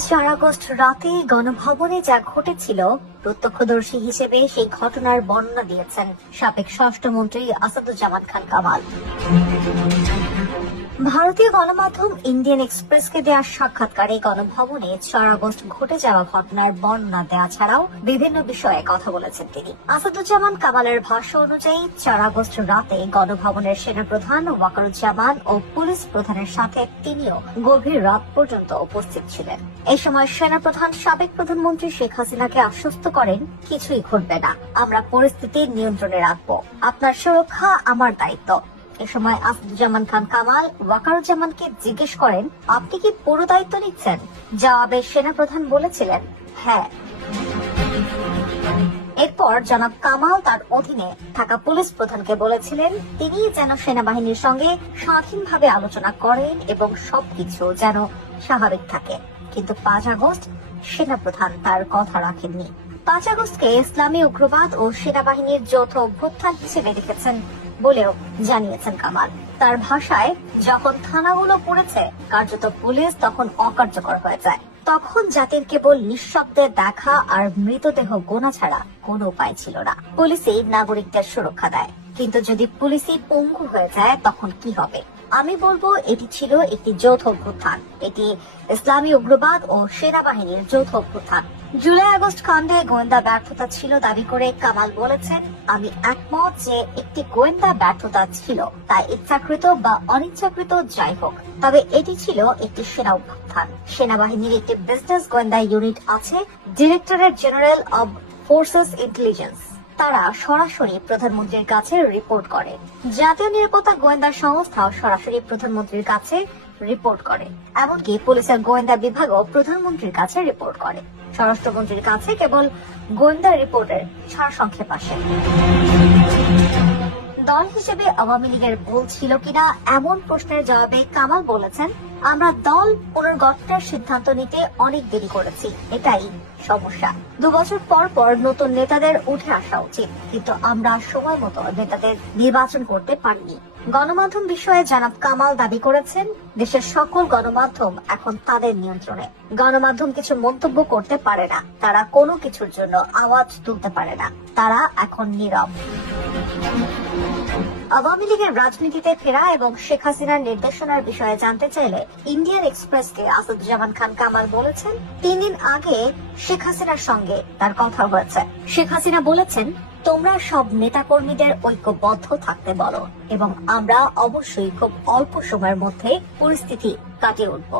4 August রাতে গণভবনে যা ঘটেছিল, প্রত্যক্ষদর্শী হিসেবে সেই ঘটনার বর্ণনা দিয়েছেন সাবেক স্বরাষ্ট্রমন্ত্রী আসাদুজ্জামান খান কামাল। ভারতীয় গণমাধ্যম ইন্ডিয়ান এক্সপ্রেসকে দেওয়া সাক্ষাৎকারে গণভবনে 4 আগস্ট ঘটে যাওয়া ঘটনার বর্ণনা দেওয়া ছাড়াও বিভিন্ন বিষয়ে কথা বলেছেন তিনি। আসাদুজ্জামান কামালের ভাষ্য অনুযায়ী 4 আগস্ট রাতে গণভবনের সেনাপ্রধান ওয়াকারুজ্জামান ও পুলিশ প্রধানের সাথে তিনিও গভীর রাত পর্যন্ত উপস্থিত ছিলেন। এই সময় সেনাপ্রধান সাবেক প্রধানমন্ত্রী শেখ হাসিনাকে আশ্বস্ত করেন, কিছুই ঘটবে না, আমরা পরিস্থিতি নিয়ন্ত্রণে রাখবো, আপনার সুরক্ষা আমার দায়িত্ব। এ সময় আসাদুজ্জামান খান কামাল ওয়াকারুজ্জামানকে জিজ্ঞেস করেন, আপনি কি পুরো দায়িত্ব নিচ্ছেন? জবাবে সেনাপ্রধান বলেছিলেন, হ্যাঁ। এরপর জনাব কামাল তার অধীনে থাকা পুলিশ প্রধানকে বলেছিলেন তিনি যেন সেনাবাহিনীর সঙ্গে স্বাধীনভাবে আলোচনা করেন এবং সবকিছু যেন স্বাভাবিক থাকে। কিন্তু 5 আগস্ট সেনাপ্রধান তার কথা রাখেননি। 5 আগস্টকে ইসলামী উগ্রবাদ ও সেনাবাহিনীর যৌথ অভ্যুত্থান হিসেবে দেখেছেন বলেও জানিয়েছেন কামাল। তার ভাষায়, যখন থানাগুলো পড়েছে কার্যত পুলিশ তখন অকার্যকর হয়ে যায়, তখন জাতির কেবল নিঃশব্দে দেখা আর মৃতদেহ গোনা ছাড়া কোনো উপায় ছিল না। পুলিশই নাগরিকদের সুরক্ষা দেয়, কিন্তু যদি পুলিশই পঙ্গু হয়ে যায় তখন কি হবে? আমি বলবো এটি ছিল একটি যৌথ অভ্যুত্থান, এটি ইসলামী উগ্রবাদ ও সেনাবাহিনীর যৌথ অভ্যুত্থান। জুলাই আগস্ট কাণ্ডে গোয়েন্দা ব্যর্থতা ছিল দাবি করে কামাল বলেছেন, আমি একমত যে একটি গোয়েন্দা ব্যর্থতা ছিল, তাই ইচ্ছাকৃত বা অনিচ্ছাকৃত যাই হোক, তবে এটি ছিল একটি সেনা অভ্যুত্থান। সেনাবাহিনীর একটি বিজনেস গোয়েন্দা ইউনিট আছে, directorate general of forces intelligence. তারা সরাসরি প্রধানমন্ত্রীর কাছে রিপোর্ট করে। জাতীয় নিরাপত্তা গোয়েন্দা সংস্থাও সরাসরি প্রধানমন্ত্রীর কাছে রিপোর্ট করে। এমনকি পুলিশের গোয়েন্দা বিভাগও প্রধানমন্ত্রীর কাছে রিপোর্ট করে। স্বরাষ্ট্রমন্ত্রীর কাছে কেবল গোয়েন্দা রিপোর্টের সারসংক্ষেপ আসে। দল হিসেবে আওয়ামী লীগের ভুল ছিল কিনা এমন প্রশ্নের জবাবে কামাল বলেছেন, আমরা দল পুনর্গঠনের সিদ্ধান্ত নিতে অনেক দেরি করেছি, এটাই সমস্যা। 2 বছর পর পর নতুন নেতাদের উঠে আসা উচিত, কিন্তু আমরা সময় মতো নেতাদের নির্বাচন করতে পারিনি। গণমাধ্যম বিষয়ে জনাব কামাল দাবি করেছেন, দেশের সকল গণমাধ্যম এখন তাদের নিয়ন্ত্রণে। গণমাধ্যম কিছু মন্তব্য করতে পারে না, তারা কোনো কিছুর জন্য আওয়াজ তুলতে পারে না, তারা এখন নীরব। আওয়ামী লীগের রাজনীতিতে ফেরা এবং শেখ হাসিনার নির্দেশনার বিষয়ে জানতে চাইলে ইন্ডিয়ান এক্সপ্রেসকে আসাদুজ্জামান খান কামাল বলেছেন, 3 দিন আগে শেখ হাসিনার সঙ্গে তার কথা হয়েছে। শেখ হাসিনা বলেছেন, তোমরা সব নেতাকর্মীদের ঐক্যবদ্ধ থাকতে বলো এবং আমরা অবশ্যই খুব অল্প সময়ের মধ্যে পরিস্থিতি কাটিয়ে উঠব।